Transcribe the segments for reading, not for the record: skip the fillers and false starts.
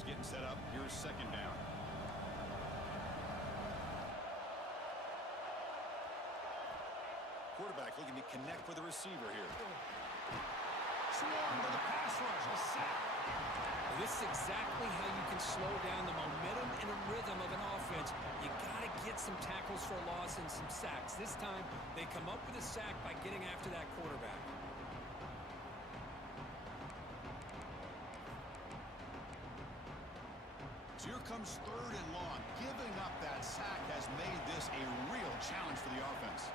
Offense getting set up. Here's second down. Quarterback looking to connect with the receiver here. Swung to the pass rush. A sack. This is exactly how you can slow down the momentum and a rhythm of an offense. You got to get some tackles for a loss and some sacks. This time, they come up with a sack by getting after that quarterback. So here comes third and long. Giving up that sack has made this a real challenge for the offense.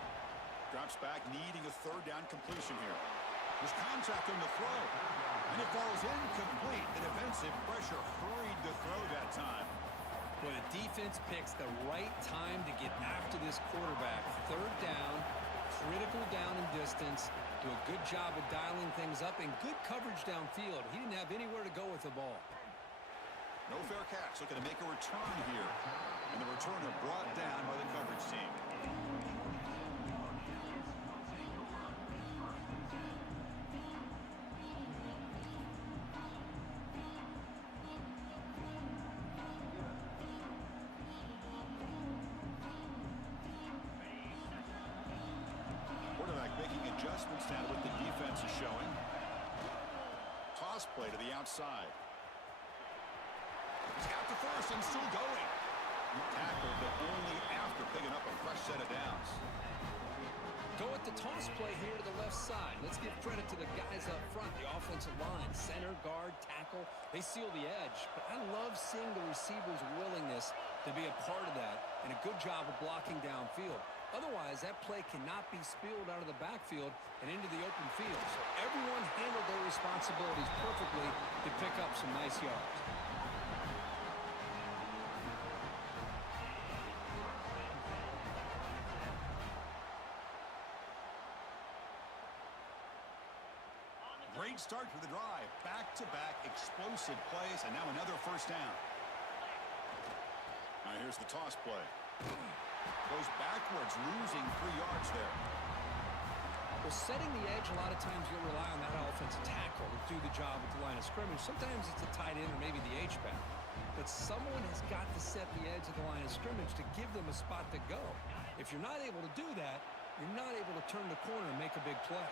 Drops back, needing a third down completion here. There's contact on the throw. And it falls incomplete. The defensive pressure hurried the throw that time. Well, the defense picks the right time to get after this quarterback. Third down, critical down and distance. Do a good job of dialing things up and good coverage downfield. He didn't have anywhere to go with the ball. No fair catch. Looking to make a return here. And the returner brought down by the coverage team. Making adjustments now what the defense is showing. Toss play to the outside. He's got the first and still going. He tackled, but only after picking up a fresh set of downs. Go with the toss play here to the left side. Let's give credit to the guys up front, the offensive line, center, guard, tackle. They seal the edge. But I love seeing the receiver's willingness to be a part of that and a good job of blocking downfield. Otherwise, that play cannot be spilled out of the backfield and into the open field. So everyone handled their responsibilities perfectly to pick up some nice yards. Great start to the drive. Back-to-back explosive plays, and now another first down. Now here's the toss play. Goes backwards, losing 3 yards there. Well, setting the edge, a lot of times you'll rely on that offensive tackle to do the job at the line of scrimmage. Sometimes it's a tight end or maybe the H-back. But someone has got to set the edge of the line of scrimmage to give them a spot to go. If you're not able to do that, you're not able to turn the corner and make a big play.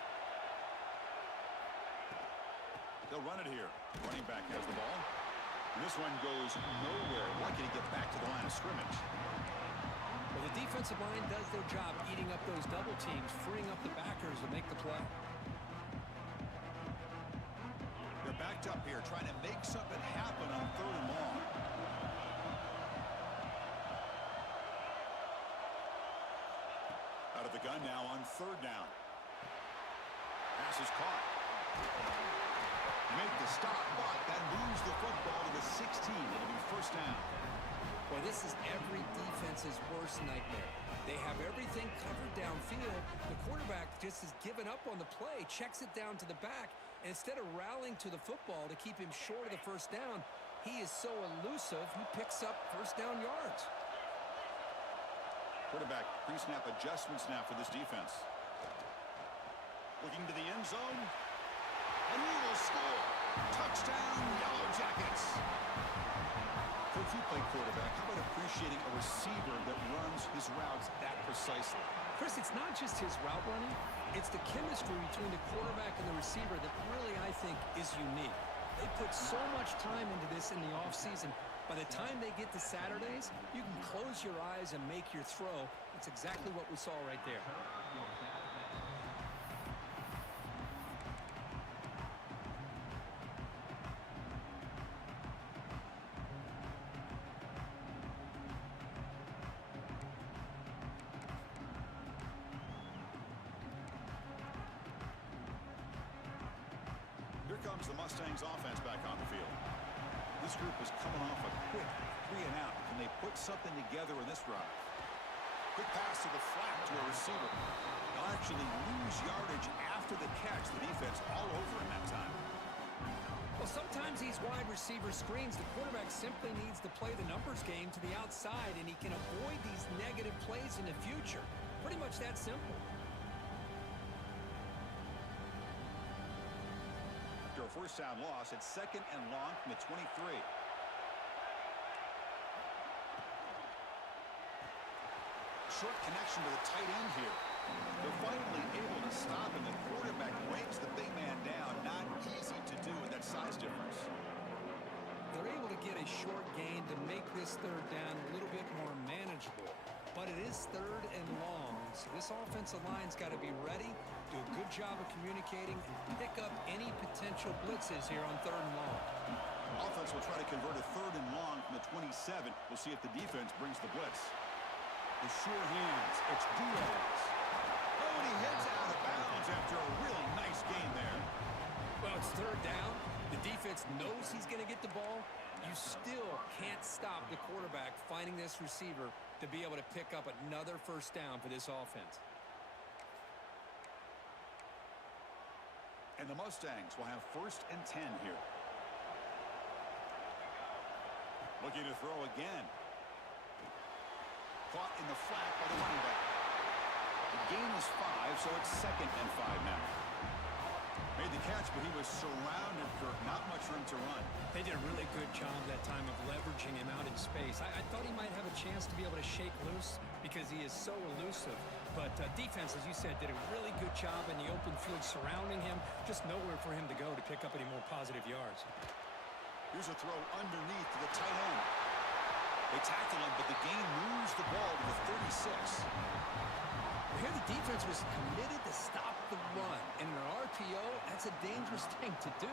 They'll run it here. Running back has the ball. And this one goes nowhere. Lucky to get back to the line of scrimmage. Well, the defensive line does their job eating up those double teams, freeing up the backers to make the play. They're backed up here, trying to make something happen on third and long. Out of the gun now on third down. Pass is caught. Make the stop, but that moves the football to the 16. It'll be first down. Well, this is every defense's worst nightmare. They have everything covered downfield. The quarterback just has given up on the play, checks it down to the back, and instead of rallying to the football to keep him short of the first down, he is so elusive, he picks up first down yards. Quarterback pre-snap adjustments now for this defense. Looking to the end zone. And he will score. Touchdown, Yellow Jackets. Coach, you play quarterback. How about appreciating a receiver that runs his routes that precisely? Chris, it's not just his route running. It's the chemistry between the quarterback and the receiver that really, I think, is unique. They put so much time into this in the offseason. By the time they get to Saturdays, you can close your eyes and make your throw. That's exactly what we saw right there. Here comes the Mustangs offense back on the field. This group is coming off a quick 3-and-out. Can they put something together in this drive? Quick pass to the flat to a receiver. They'll actually lose yardage after the catch. The defense all over him that time. Well, sometimes these wide receiver screens, the quarterback simply needs to play the numbers game to the outside, and he can avoid these negative plays in the future. Pretty much that simple. After a first down loss, it's second and long from the 23. Short connection to the tight end here. They're finally able to stop, and the quarterback breaks the big man down. Not easy to do with that size difference. They're able to get a short gain to make this third down a little bit more manageable. But it is third and long, so this offensive line's got to be ready, do a good job of communicating, and pick up any potential blitzes here on third and long. Offense will try to convert a third and long from the 27. We'll see if the defense brings the blitz. The sure hands. It's Diaz. Oh, and he heads out of bounds after a really nice gain there. Well, it's third down. The defense knows he's going to get the ball. You still can't stop the quarterback finding this receiver to be able to pick up another first down for this offense. And the Mustangs will have 1st and 10 here. Looking to throw again. Caught in the flat by the running back. The gain is 5, so it's 2nd and 5 now. Made the catch, but he was surrounded, Kirk. Not much room to run. They did a really good job that time of leveraging him out in space. I thought he might have a chance to be able to shake loose because he is so elusive. But defense, as you said, did a really good job in the open field surrounding him. Just nowhere for him to go to pick up any more positive yards. Here's a throw underneath to the tight end. They tackle him, but the gain moves the ball to the 36. Here the defense was committed to stop the run. And in an RPO, that's a dangerous thing to do.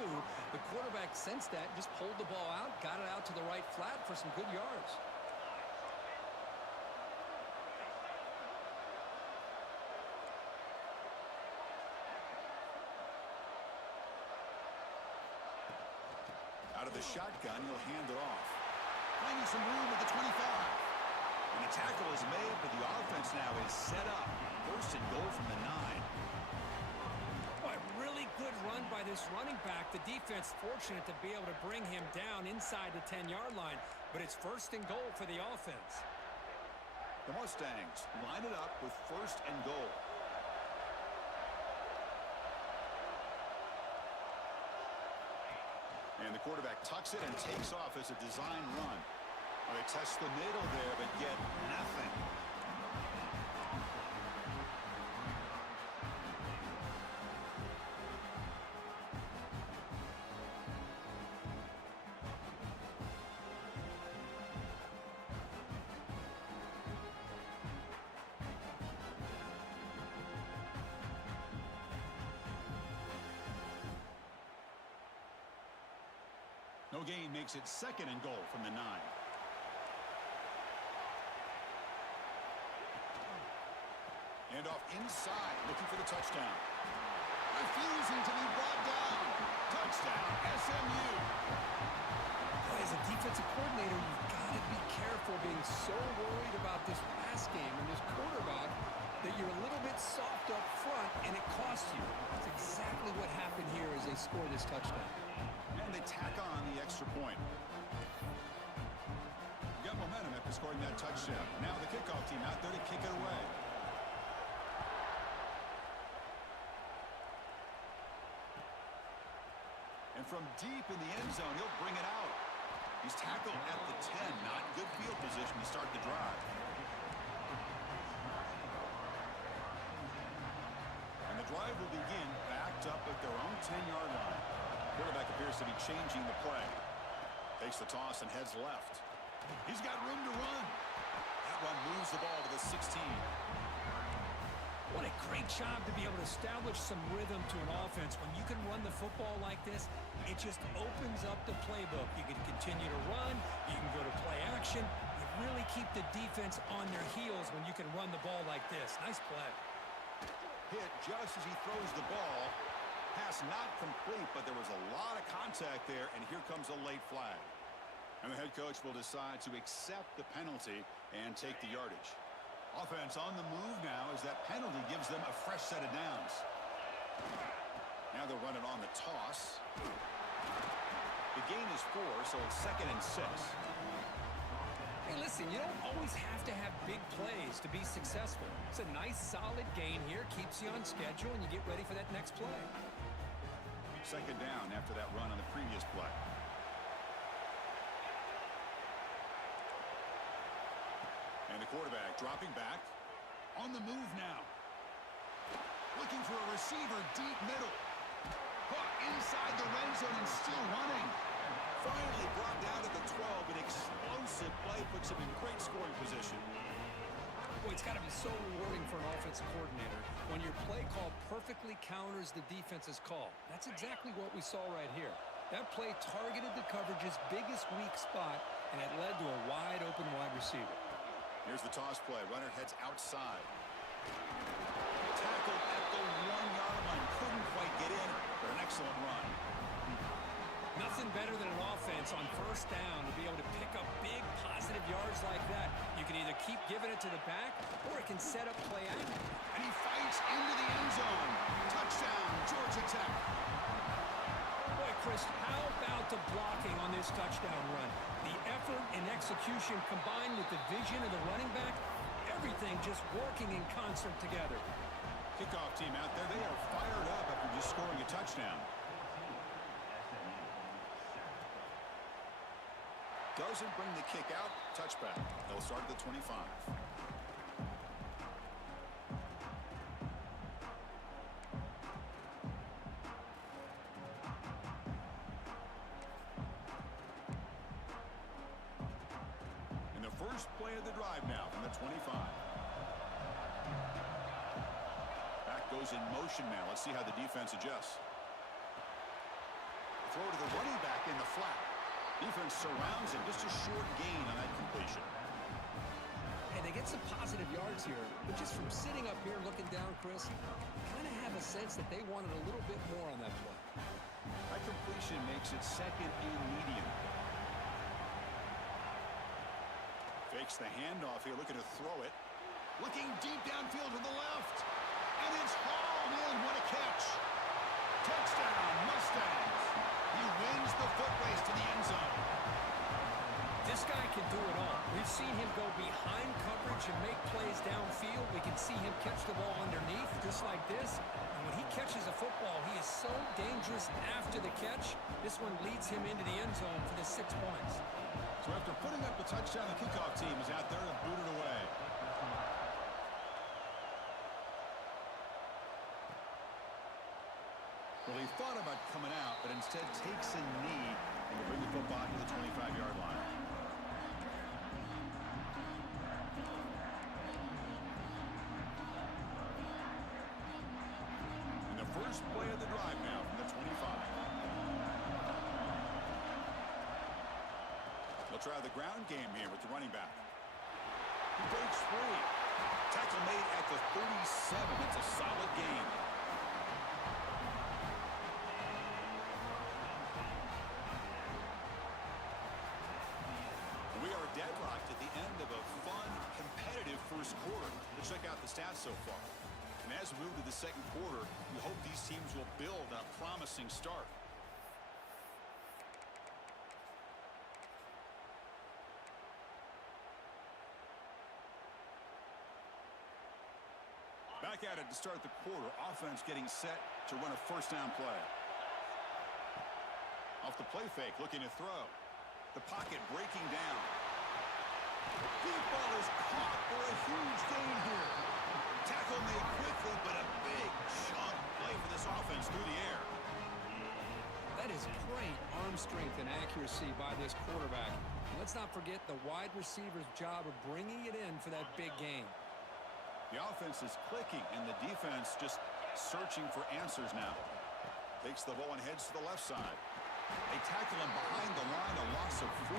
The quarterback sensed that, just pulled the ball out, got it out to the right flat for some good yards. Out of the shotgun, he'll hand it off. Finding some room at the 25. And the tackle is made, but the offense now is set up. 1st and goal from the 9. Boy, really good run by this running back. The defense fortunate to be able to bring him down inside the 10-yard line. But it's 1st and goal for the offense. The Mustangs line it up with 1st and goal. And the quarterback tucks it and takes off as a design run. Well, they test the middle there, but get nothing. No gain makes it 2nd and goal from the 9. And off inside, looking for the touchdown. Refusing to be brought down. Touchdown, SMU. As a defensive coordinator, you've got to be careful being so worried about this pass game and this quarterback that you're a little bit soft up front, and it costs you. That's exactly what happened here as they score this touchdown. And they tack on the extra point. Got momentum after scoring that touchdown. Now the kickoff team out there to kick it away. And from deep in the end zone, he'll bring it out. He's tackled at the 10. Not good field position to start the drive. And the drive will begin backed up at their own 10-yard line. Quarterback appears to be changing the play. Takes the toss and heads left. He's got room to run. That run moves the ball to the 16. What a great job to be able to establish some rhythm to an offense. When you can run the football like this, it just opens up the playbook. You can continue to run. You can go to play action. You really keep the defense on their heels when you can run the ball like this. Nice play. Hit just as he throws the ball. Pass not complete, but there was a lot of contact there, and here comes a late flag. And the head coach will decide to accept the penalty and take the yardage. Offense on the move now as that penalty gives them a fresh set of downs. Now they'll run it on the toss. The gain is 4, so it's 2nd and 6. Hey, listen, you don't always have to have big plays to be successful. It's a nice, solid gain here. Keeps you on schedule, and you get ready for that next play. 2nd down after that run on the previous play. And the quarterback dropping back. On the move now. Looking for a receiver deep middle. Hook inside the red zone and still running. Finally brought down to the 12. An explosive play puts him in great scoring position. Boy, it's got to be so rewarding for an offensive coordinator when your play call perfectly counters the defense's call. That's exactly what we saw right here. That play targeted the coverage's biggest weak spot, and it led to a wide-open wide receiver. Here's the toss play. Runner heads outside. Tackled at the 1-yard line. Couldn't quite get in, but an excellent run. Nothing better than an offense on first down to be able to pick up big positive yards like that. You can either keep giving it to the back, or it can set up play action. And he fights into the end zone. Touchdown, Georgia Tech. Boy, Chris, how about the blocking on this touchdown run? The effort and execution combined with the vision of the running back, everything just working in concert together. Kickoff team out there, they are fired up after just scoring a touchdown. Doesn't bring the kick out. Touchback. They'll start at the 25. And the first play of the drive now from the 25. Back goes in motion now. Let's see how the defense adjusts. Throw to the running back in the flat. Defense surrounds him. Just a short gain on that completion. Hey, they get some positive yards here, but just from sitting up here looking down, Chris, kind of have a sense that they wanted a little bit more on that play. That completion makes it second and medium. Fakes the handoff here, looking to throw it. Looking deep downfield to the left. And it's hauled in. What a catch. Touchdown, Mustangs. He wins the foot race to the end zone. This guy can do it all. We've seen him go behind coverage and make plays downfield. We can see him catch the ball underneath, just like this. And when he catches a football, he is so dangerous after the catch. This one leads him into the end zone for the 6 points. So after putting up the touchdown, the kickoff team is out there to boot it away. Well, he thought about coming out, but instead takes a knee and will bring the football to the 25-yard line. And the first play of the drive now from the 25. They'll try the ground game here with the running back. He breaks free. Tackle made at the 37. It's a solid gain. Deadlocked at the end of a fun, competitive first quarter. Let's check out the stats so far. And as we move to the second quarter, we hope these teams will build on a promising start. Back at it to start the quarter. Offense getting set to run a first down play. Off the play fake, looking to throw. The pocket breaking down. Deep ball is caught for a huge gain here. Tackle made quickly, but a big chunk play for this offense through the air. That is great arm strength and accuracy by this quarterback. And let's not forget the wide receiver's job of bringing it in for that big gain. The offense is clicking, and the defense just searching for answers now. Takes the ball and heads to the left side. They tackle him behind the line, a loss of 4.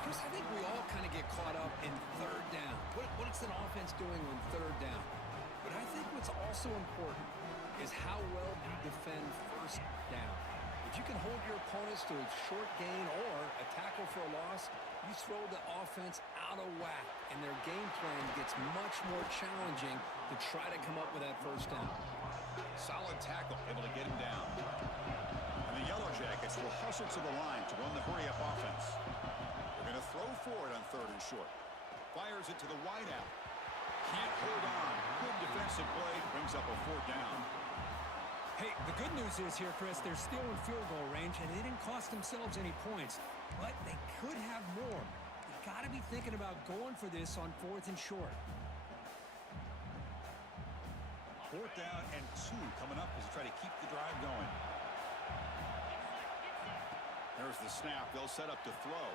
Chris, I think we all kind of get caught up in third down. What's an offense doing on third down? But I think what's also important is how well you defend first down. If you can hold your opponents to a short gain or a tackle for a loss, you throw the offense out of whack, and their game plan gets much more challenging to try to come up with that first down. Solid tackle, able to get him down. And the Yellow Jackets will hustle to the line to run the hurry-up offense. They're going to throw for it on third and short. Fires it to the wideout. Can't hold on. Good defensive play. Brings up a 4th down. Hey, the good news is here, Chris, they're still in field goal range, and they didn't cost themselves any points. But they could have more. You've got to be thinking about going for this on 4th and short. 4th down and 2 coming up as they try to keep the drive going. There's the snap. They'll set up to throw.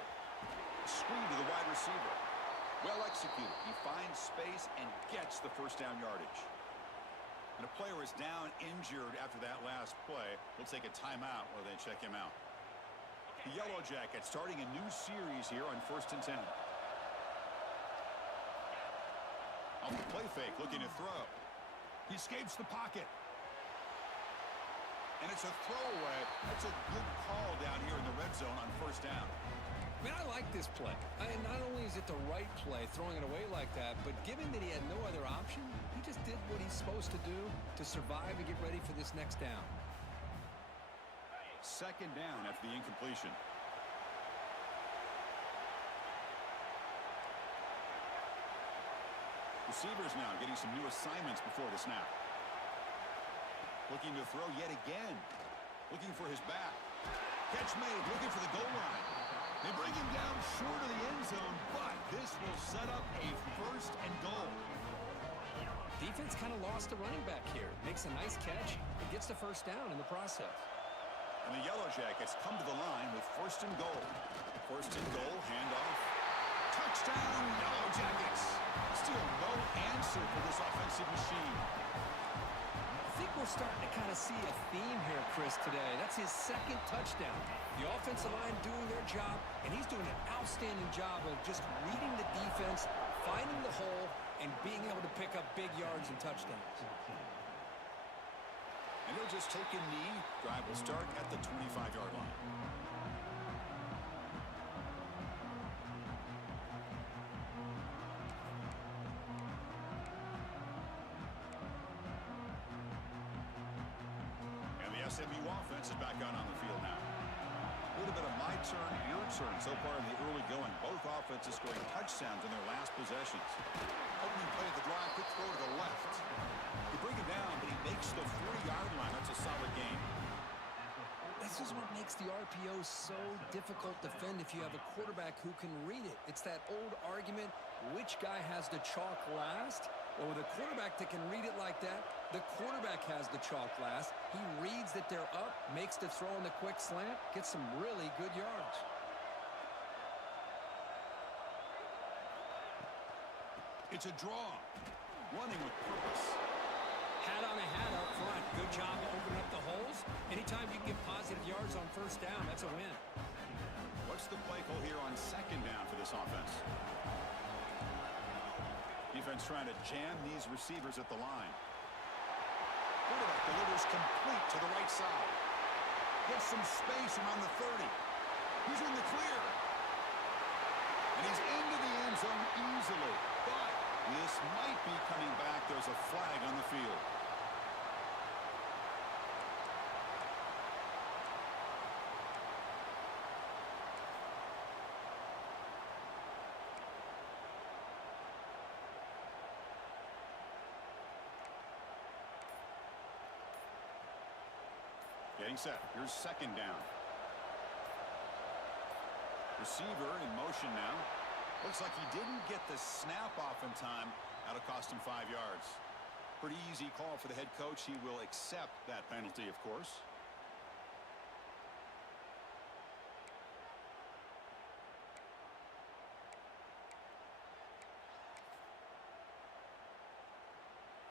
Screen to the wide receiver. Well executed. He finds space and gets the first down yardage. And a player is down injured after that last play. We'll take a timeout while they check him out. The Yellow Jackets starting a new series here on 1st and 10. Off the play fake, looking to throw. He escapes the pocket. And it's a throwaway. That's a good call down here in the red zone on 1st down. Man, I like this play. And not only is it the right play, throwing it away like that, but given that he had no other option, he just did what he's supposed to do to survive and get ready for this next down. 2nd down after the incompletion. Receivers now getting some new assignments before the snap. Looking to throw yet again. Looking for his back. Catch made, looking for the goal line. They bring him down short of the end zone, but this will set up a 1st and goal. Defense kind of lost the running back here. Makes a nice catch and gets the 1st down in the process. And the Yellow Jackets come to the line with 1st and goal. 1st and goal, handoff. Touchdown, Yellow Jackets. Still no answer for this offensive machine. I think we're starting to kind of see a theme here, Chris, today. That's his 2nd touchdown. The offensive line doing their job, and he's doing an outstanding job of just reading the defense, finding the hole, and being able to pick up big yards and touchdowns. And he'll just take a knee. Drive will start at the 25-yard line. SMU offense is back on the field now. A little bit of my turn, your turn so far in the early going. Both offenses scoring touchdowns in their last possessions. Opening play of the drive, quick throw to the left. They bring it down, but he makes the 40-yard line. That's a solid game. This is what makes the RPO so difficult to defend if you have a quarterback who can read it. It's that old argument, which guy has the chalk last? Well, with a quarterback that can read it like that, the quarterback has the chalk last. He reads that they're up, makes the throw on the quick slant, gets some really good yards. It's a draw. Running with purpose. Hat on a hat up front. Good job opening up the holes. Anytime you can get positive yards on 1st down, that's a win. What's the play call here on 2nd down for this offense? Defense trying to jam these receivers at the line. Quarterback delivers complete to the right side. Gets some space around the 30. He's in the clear. And he's into the end zone easily. But this might be coming back. There's a flag on the field. Getting set. Here's 2nd down. Receiver in motion now. Looks like he didn't get the snap off in time. That'll cost him 5 yards. Pretty easy call for the head coach. He will accept that penalty, of course.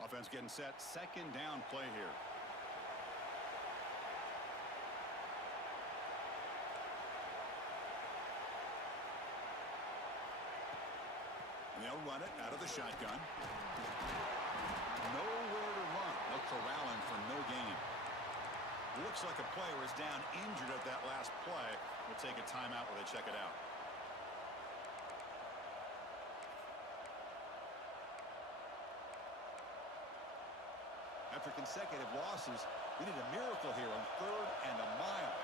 Offense getting set. 2nd down play here. They'll run it out of the shotgun. Nowhere to run. They'll corral him for no gain. Looks like a player is down injured at that last play. We'll take a timeout while they check it out. After consecutive losses, we need a miracle here on 3rd and a mile.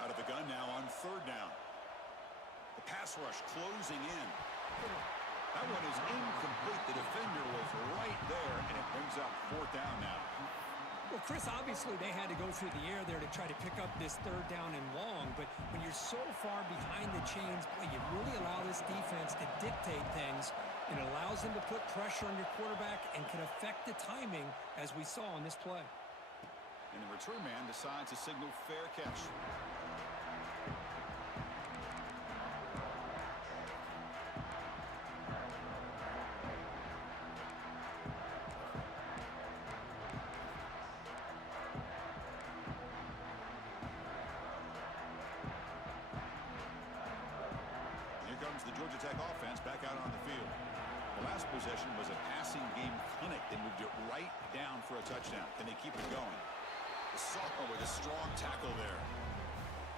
Out of the gun now on 3rd down. The pass rush closing in. That one is incomplete. The defender was right there, and it brings up 4th down now. Well, Well, Chris, obviously they had to go through the air there to try to pick up this third down and long, but when you're so far behind the chains, boy, you really allow this defense to dictate things. It allows them to put pressure on your quarterback and can affect the timing, as we saw on this play. And the return man decides to signal fair catch. Comes the Georgia Tech offense back out on the field. The last possession was a passing game clinic. They moved it right down for a touchdown. Can they keep it going? The sophomore with a strong tackle there.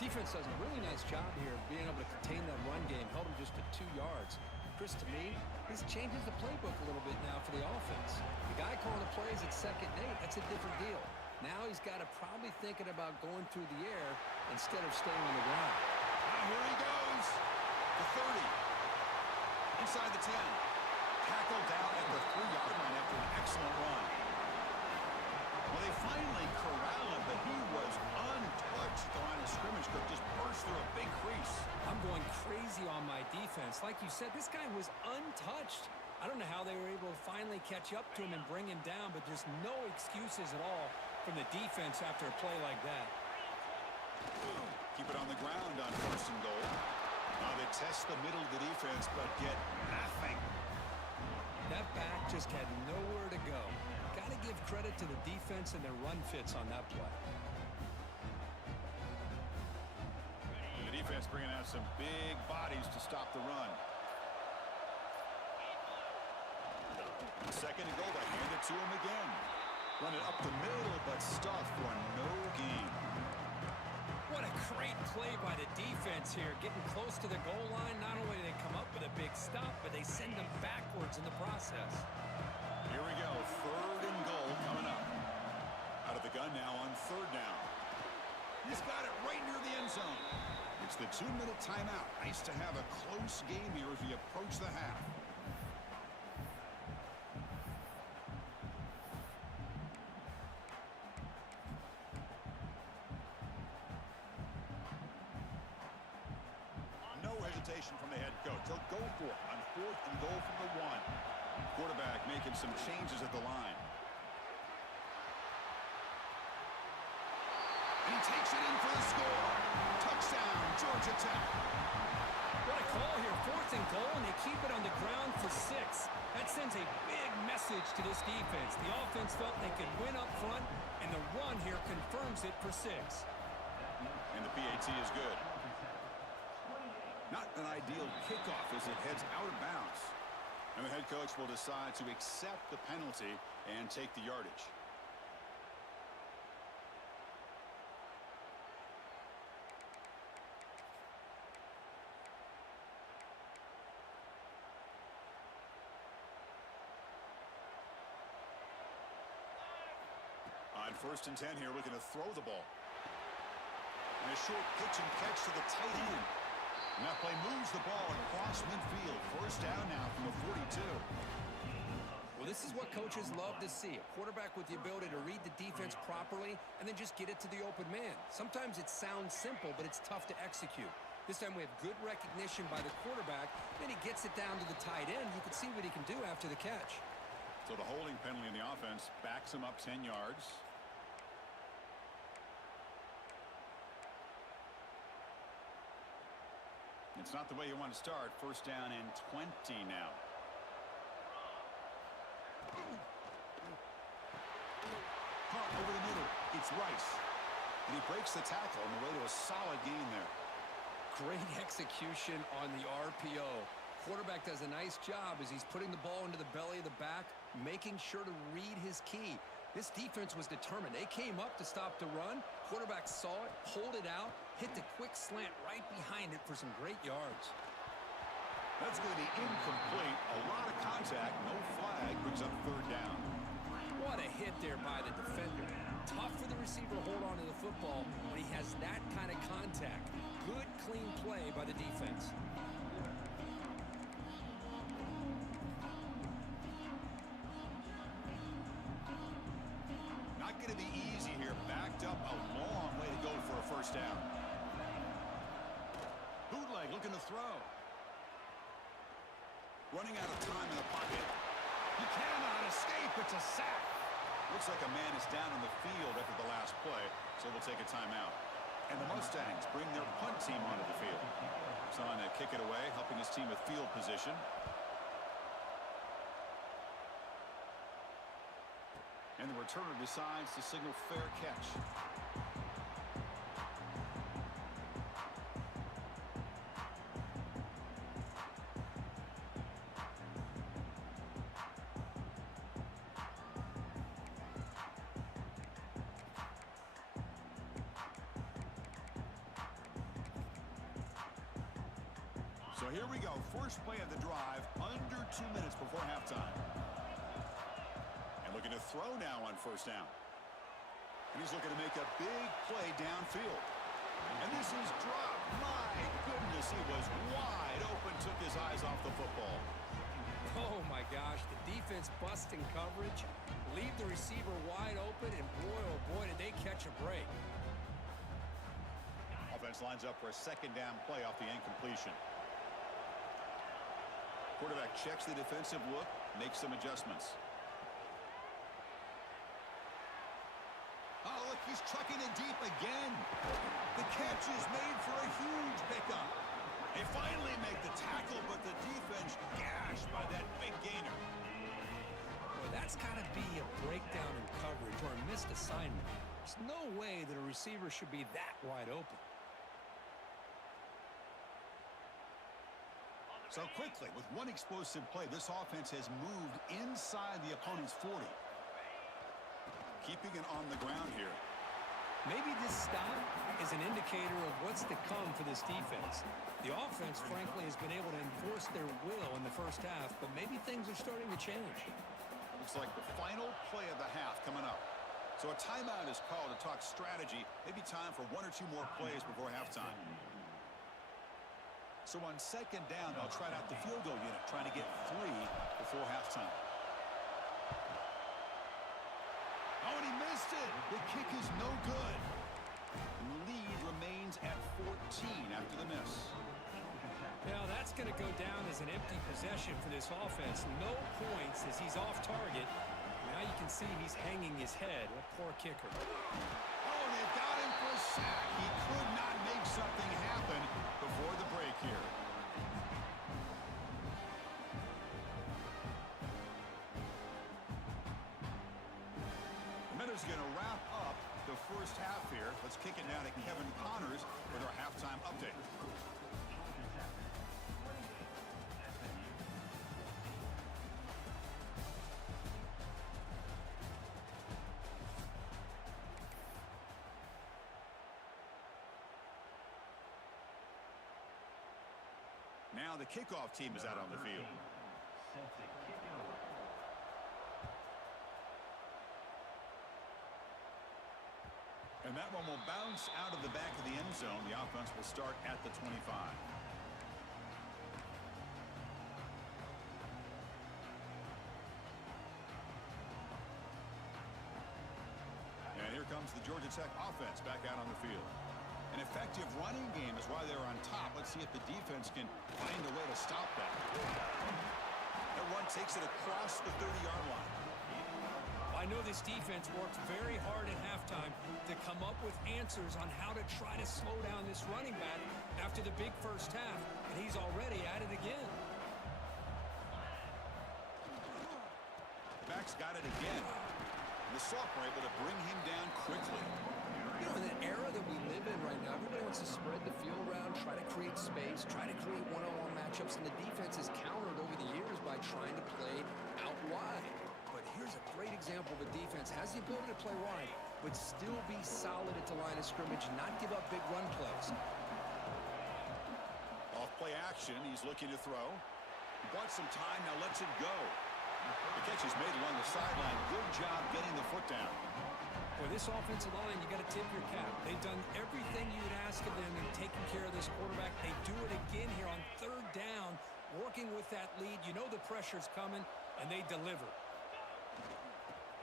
Defense does a really nice job here of being able to contain that run game. Held him just to 2 yards. Chris, to me, this changes the playbook a little bit now for the offense. The guy calling the plays at 2nd and 8, that's a different deal. Now he's got to probably thinking about going through the air instead of staying on the ground. Now here he goes. The 30. Inside the 10. Tackled down at the 3-yard line after an excellent run. Well, they finally corral him, but he was untouched. The line of scrimmage could just burst through a big crease. I'm going crazy on my defense. Like you said, this guy was untouched. I don't know how they were able to finally catch up to him and bring him down, but there's no excuses at all from the defense after a play like that. Keep it on the ground on 1st and goal. They test the middle of the defense, but get nothing. That back just had nowhere to go. Got to give credit to the defense and their run fits on that play. The defense bringing out some big bodies to stop the run. 2nd and goal. They hand it to him again. Run it up the middle, but stuffed for no gain. What a great play by the defense here. Getting close to the goal line, not only do they come up with a big stop, but they send them backwards in the process. Here we go. 3rd and goal coming up. Out of the gun now on 3rd down. He's got it right near the end zone. It's the 2-minute timeout. Nice to have a close game here as we approach the half. From the head coach. He'll go for it on 4th and goal from the 1. Quarterback making some changes at the line. And he takes it in for the score. Touchdown, Georgia Tech. What a call here. 4th and goal, and they keep it on the ground for 6. That sends a big message to this defense. The offense felt they could win up front, and the run here confirms it for 6. And the PAT is good. Not an ideal kickoff as it heads out of bounds. And the head coach will decide to accept the penalty and take the yardage. On 1st and 10 here, looking to throw the ball. And a short pitch and catch to the tight end. And that play moves the ball across midfield. 1st down now from the 42. Well, this is what coaches love to see. A quarterback with the ability to read the defense properly and then just get it to the open man. Sometimes it sounds simple, but it's tough to execute. This time we have good recognition by the quarterback. Then he gets it down to the tight end. You can see what he can do after the catch. So the holding penalty in the offense backs him up 10 yards. It's not the way you want to start. 1st down and 20 now. Caught over the middle. It's Rice. And he breaks the tackle on the way to a solid gain there. Great execution on the RPO. Quarterback does a nice job as he's putting the ball into the belly of the back, making sure to read his key. This defense was determined. They came up to stop the run. Quarterback saw it, pulled it out, hit the quick slant right behind it for some great yards. That's going to be incomplete. A lot of contact, no flag, brings up 3rd down. What a hit there by the defender. Tough for the receiver to hold on to the football when he has that kind of contact. Good, clean play by the defense. Not going to be easy looking to throw. Running out of time in the pocket. He cannot escape. It's a sack. Looks like a man is down on the field after the last play, so we'll take a timeout. And the Mustangs bring their punt team onto the field. Trying to kick it away, helping his team with field position. And the returner decides to signal fair catch. So here we go. First play of the drive, under 2 minutes before halftime. And looking to throw now on first down. And he's looking to make a big play downfield. And this is dropped. My goodness, he was wide open, took his eyes off the football. Oh, my gosh. The defense busting coverage. Leave the receiver wide open, and boy, oh, boy, did they catch a break. Offense lines up for a second down play off the incompletion. Quarterback checks the defensive look, makes some adjustments. Oh, look, he's trucking it deep again. The catch is made for a huge pickup. They finally make the tackle, but the defense gashed by that big gainer. Well, that's got to be a breakdown in coverage or a missed assignment. There's no way that a receiver should be that wide open. So quickly, with one explosive play, this offense has moved inside the opponent's 40. Keeping it on the ground here. Maybe this stop is an indicator of what's to come for this defense. The offense, frankly, has been able to enforce their will in the first half, but maybe things are starting to change. Looks like the final play of the half coming up. So a timeout is called to talk strategy. Maybe time for one or two more plays before halftime. So on second down, they'll try out the field goal unit, trying to get 3 before halftime. Oh, and he missed it. The kick is no good. And the lead remains at 14 after the miss. Now, that's going to go down as an empty possession for this offense. No points as he's off target. Now you can see he's hanging his head. A poor kicker. Oh, and they've got him for a sack. He could not make something happen before the break here. The Miners going to wrap up the first half here. Let's kick it now to Kevin Connors with our halftime update. Now the kickoff team is out on the field. And that one will bounce out of the back of the end zone. The offense will start at the 25. And here comes the Georgia Tech offense back out on the field. An effective running game is why they're on top. Let's see if the defense can find a way to stop that. That run takes it across the 30-yard line. I know this defense worked very hard at halftime to come up with answers on how to try to slow down this running back after the big first half, and he's already at it again. Back's got it again. The sophomore able to bring him down quickly. You know, in the era that we live in right now, everybody wants to spread the field around, try to create space, try to create one-on-one matchups, and the defense has countered over the years by trying to play out wide. But here's a great example of a defense has the ability to play wide, but still be solid at the line of scrimmage, not give up big run plays. Off play action, he's looking to throw. He bought some time, now lets it go. The catch is made along the sideline. Good job getting the foot down. Boy, this offensive line, you got to tip your cap. They've done everything you'd ask of them in taking care of this quarterback. They do it again here on third down, working with that lead. You know the pressure's coming, and they deliver.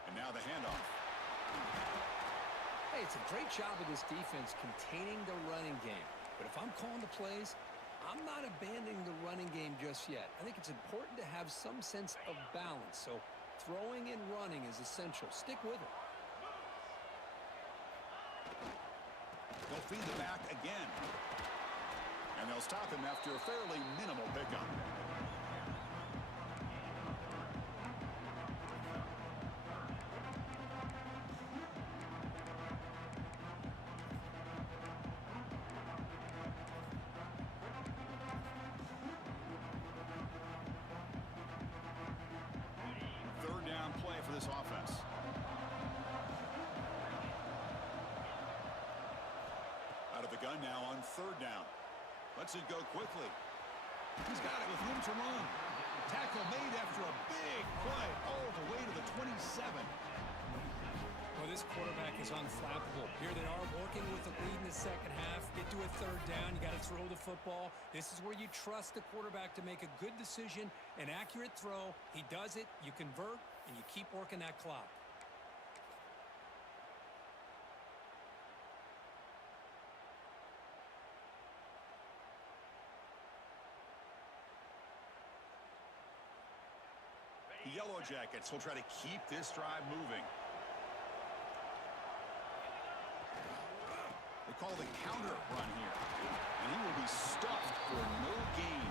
And now the handoff. Hey, it's a great job of this defense containing the running game. But if I'm calling the plays, I'm not abandoning the running game just yet. I think it's important to have some sense of balance. So throwing and running is essential. Stick with it. They'll feed the back again. And they'll stop him after a fairly minimal pickup. Third down play for this offense. Out of the gun now on third down. Lets it go quickly. He's got it with room to run. Tackle made after a big play all the way to the 27. Well, this quarterback is unflappable. Here they are working with the lead in the second half. Get to a third down. You got to throw the football. This is where you trust the quarterback to make a good decision, an accurate throw. He does it, you convert, and you keep working that clock. The Yellow Jackets will try to keep this drive moving. They call the counter run here. And he will be stuffed for no gain.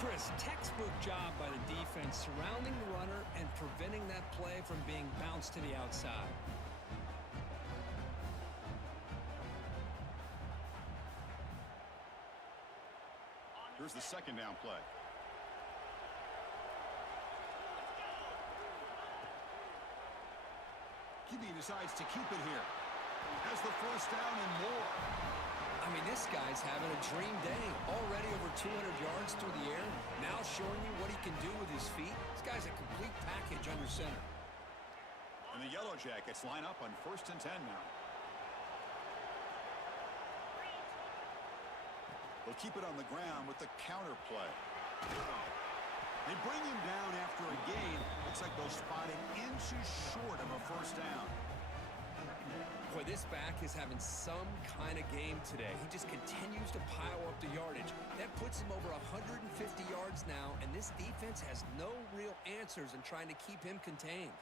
Chris, textbook job by the defense surrounding the runner and preventing that play from being bounced to the outside. Here's the second down play. QB decides to keep it here. Has the first down and more. I mean, this guy's having a dream day. Already over 200 yards through the air. Now showing you what he can do with his feet. This guy's a complete package under center. And the Yellow Jackets line up on 1st and 10 now. They'll keep it on the ground with the counter play. They bring him down after a gain. Looks like they'll spot him inches short of a first down. Boy, this back is having some kind of game today. He just continues to pile up the yardage. That puts him over 150 yards now, and this defense has no real answers in trying to keep him contained.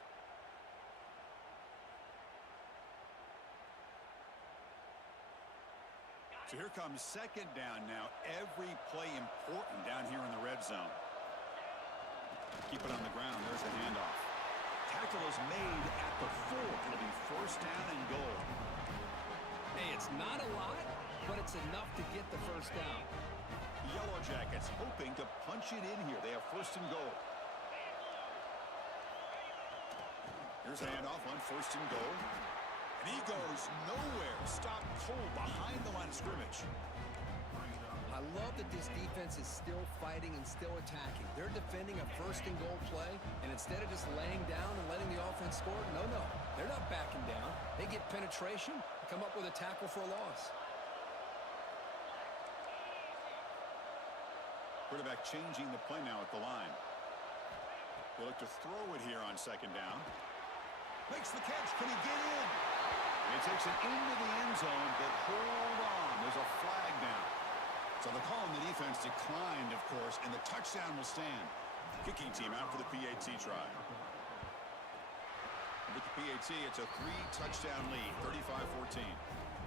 So here comes second down now. Every play important down here in the red zone. Keep it on the ground. There's a handoff. Tackle is made at the 4. It'll be first down and goal. Hey, it's not a lot, but it's enough to get the first down. Yellow Jackets hoping to punch it in here. They have first and goal. Here's a handoff on first and goal. And he goes nowhere. Stopped cold behind the line of scrimmage. I love that this defense is still fighting and still attacking. They're defending a first and goal play, and instead of just laying down and letting the offense score, no, they're not backing down. They get penetration, come up with a tackle for a loss. Quarterback changing the play now at the line. They look to throw it here on second down. Makes the catch. Can he get in? And he takes it into the end zone, but hold on. There's a flag down. So the call on the defense declined, of course, and the touchdown will stand. Kicking team out for the PAT try. With the PAT, it's a 3-touchdown lead, 35-14.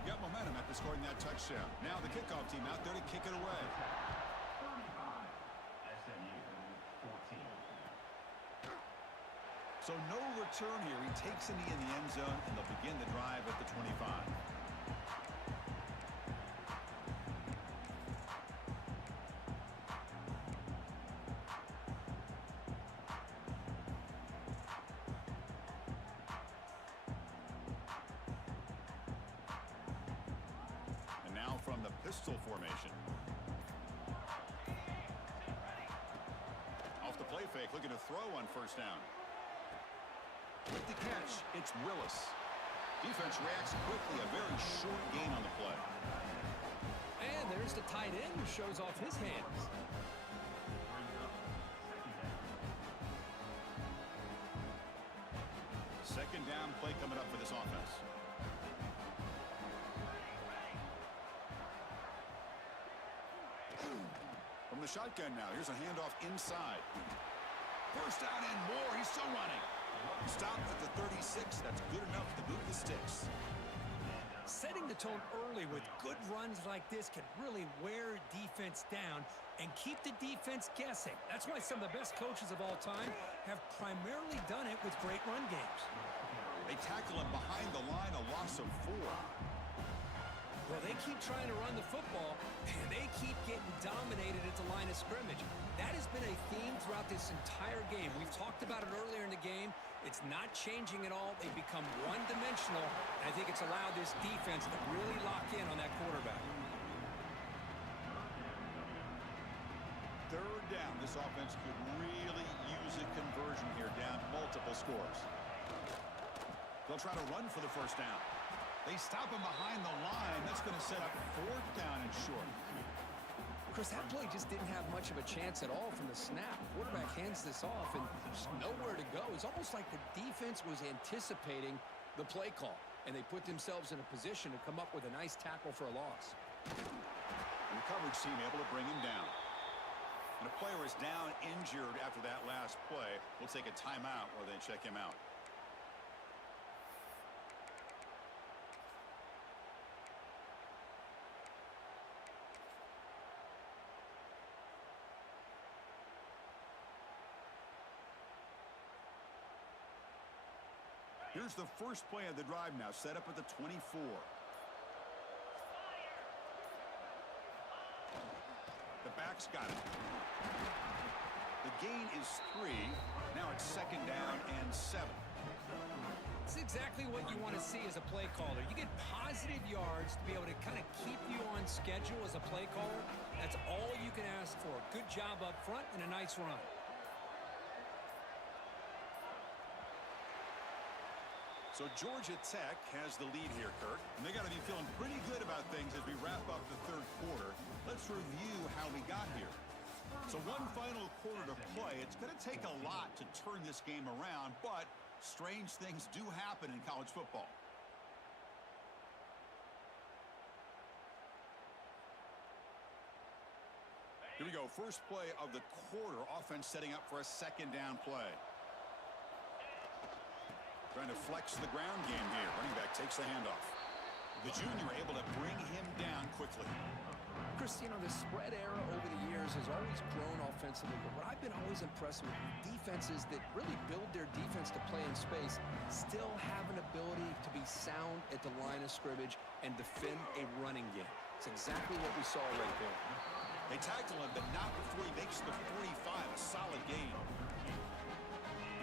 Got momentum after scoring that touchdown. Now the kickoff team out there to kick it away. So no return here. He takes a knee in the end zone, and they'll begin the drive at the 25. And now from the pistol formation. Off the play fake, looking to throw on first down. With the catch, it's Willis. Defense reacts quickly, a very short gain on the play. And there's the tight end who shows off his hands. Second down play coming up for this offense. the shotgun now. Here's a handoff inside. First down and more. He's still running. Stopped at the 36. That's good enough to move the sticks. Setting the tone early with good runs like this can really wear defense down and keep the defense guessing. That's why some of the best coaches of all time have primarily done it with great run games. They tackle him behind the line, a loss of 4. Well, they keep trying to run the football, and they keep getting dominated at the line of scrimmage. That has been a theme throughout this entire game. We've talked about it earlier in the game. It's not changing at all. They've become one-dimensional, and I think it's allowed this defense to really lock in on that quarterback. Third down. This offense could really use a conversion here, down multiple scores. They'll try to run for the first down. They stop him behind the line. That's going to set up 4th down and short. Chris, that play just didn't have much of a chance at all from the snap. Quarterback hands this off, and there's nowhere to go. It's almost like the defense was anticipating the play call, and they put themselves in a position to come up with a nice tackle for a loss. And the coverage team able to bring him down. And a player is down injured after that last play. We'll take a timeout while they check him out. Here's the first play of the drive now, set up at the 24. The back's got it. The gain is 3. Now it's 2nd down and 7. It's exactly what you want to see as a play caller. You get positive yards to be able to kind of keep you on schedule as a play caller. That's all you can ask for. Good job up front and a nice run. So Georgia Tech has the lead here, Kurt. And they got to be feeling pretty good about things as we wrap up the 3rd quarter. Let's review how we got here. So one final quarter to play. It's going to take a lot to turn this game around, but strange things do happen in college football. Here we go. First play of the quarter. Offense setting up for a 2nd down play. Trying to flex the ground game here. Running back takes the handoff. The junior able to bring him down quickly. Chris, you know, the spread era over the years has always grown offensively, but what I've been always impressed with defenses that really build their defense to play in space still have an ability to be sound at the line of scrimmage and defend a running game. It's exactly what we saw right there. They tackle him, but not before he makes the 45. A solid game.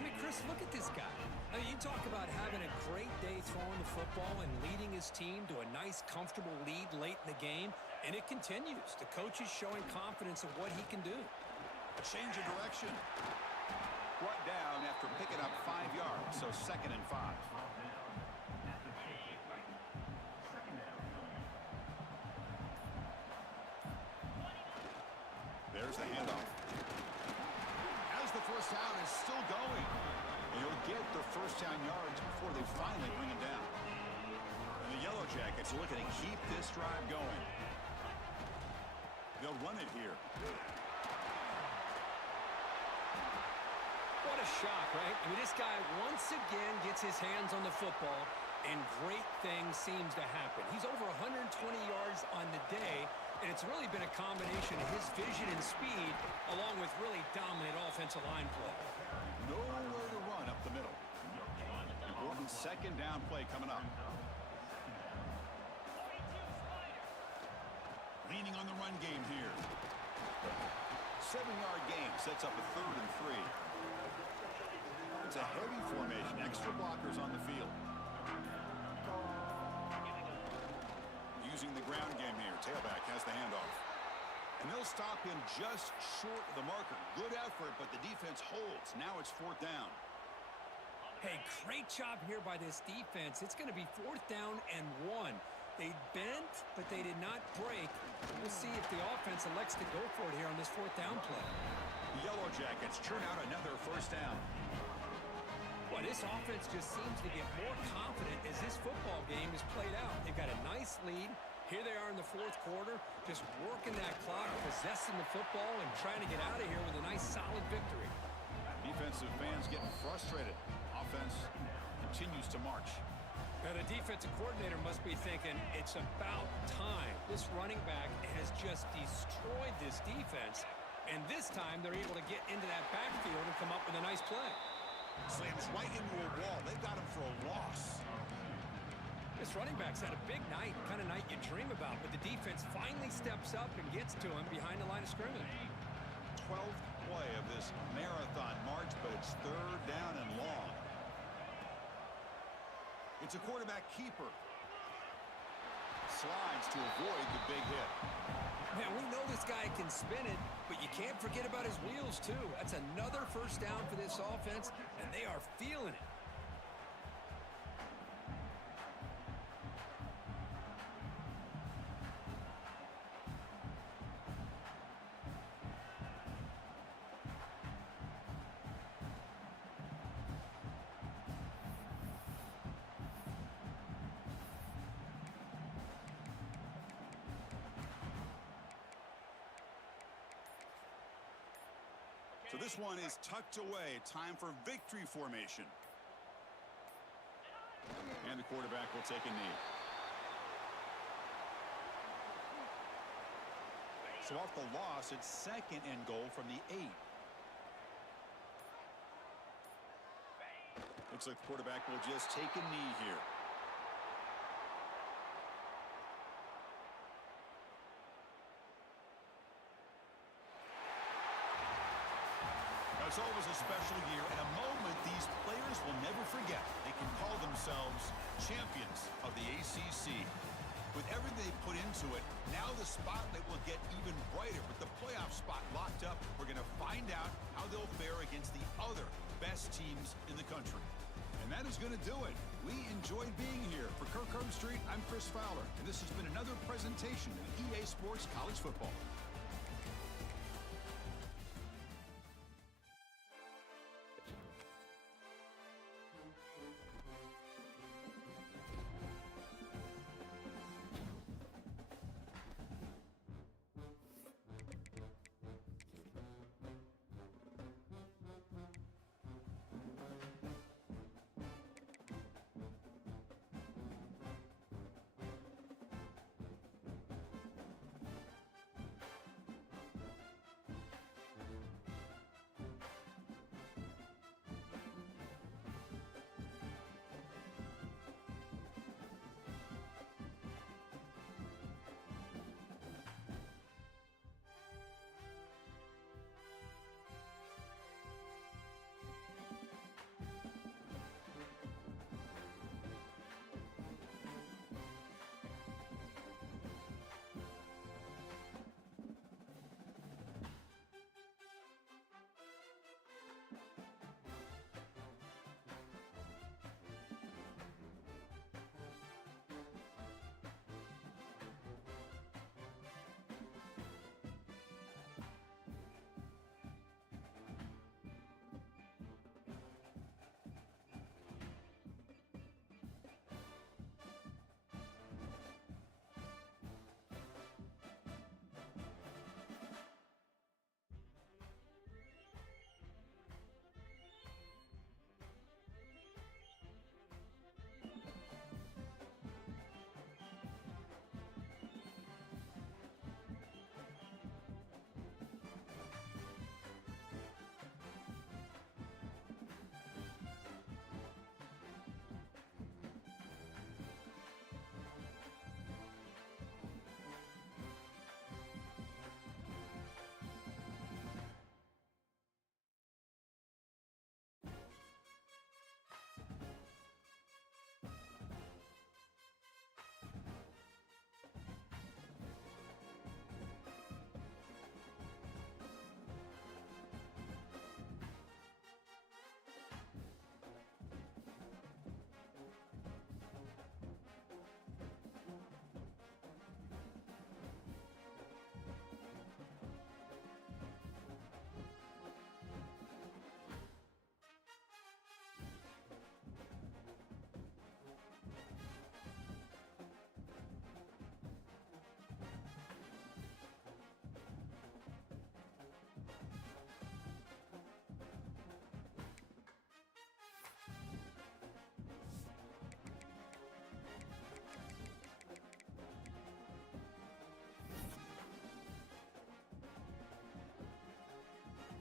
I mean, Chris, look at this guy. I mean, you talk about having a great day throwing the football and leading his team to a nice, comfortable lead late in the game, and it continues. The coach is showing confidence of what he can do. A change of direction. Brought down after picking up 5 yards, so 2nd and 5. There's the handoff. As the first down is still going. He'll get the first down yards before they finally bring him down. And the Yellow Jackets are looking to keep this drive going. They'll run it here. What a shock, right? I mean, this guy once again gets his hands on the football, and great things seems to happen. He's over 120 yards on the day, and it's really been a combination of his vision and speed along with really dominant offensive line play. Nowhere to run up the middle. Important 2nd down play coming up. Leaning on the run game here. 7-yard gain sets up a 3rd and 3. It's a heavy formation. Extra blockers on the field. Using the ground game here. Tailback has the handoff. And they'll stop him just short of the marker. Good effort, but the defense holds. Now it's 4th down. Hey, great job here by this defense. It's going to be 4th down and 1. They bent, but they did not break. We'll see if the offense elects to go for it here on this 4th down play. The Yellow Jackets churn out another first down. Well, this offense just seems to get more confident as this football game is played out. They've got a nice lead, Here they are in the fourth quarter, just working that clock, possessing the football, and trying to get out of here with a nice, solid victory. Defensive fans getting frustrated. Offense continues to march. Now, the defensive coordinator must be thinking, it's about time. This running back has just destroyed this defense, and this time they're able to get into that backfield and come up with a nice play. Slams right into a wall. They got him for a loss. This running back's had a big night, kind of night you dream about, but the defense finally steps up and gets to him behind the line of scrimmage. 12th play of this marathon march, but it's third down and long. It's a quarterback keeper. Slides to avoid the big hit. Man, we know this guy can spin it, but you can't forget about his wheels, too. That's another first down for this offense, and they are feeling it. So this one is tucked away. Time for victory formation. And the quarterback will take a knee. So off the loss, it's second and goal from the 8. Looks like the quarterback will just take a knee here. It's always a special year and a moment these players will never forget. They can call themselves champions of the ACC. With everything they put into it, now the spotlight will get even brighter. With the playoff spot locked up, we're going to find out how they'll fare against the other best teams in the country. And that is going to do it. We enjoyed being here. For Kirk Herbstreit, I'm Chris Fowler, and this has been another presentation of EA Sports College Football.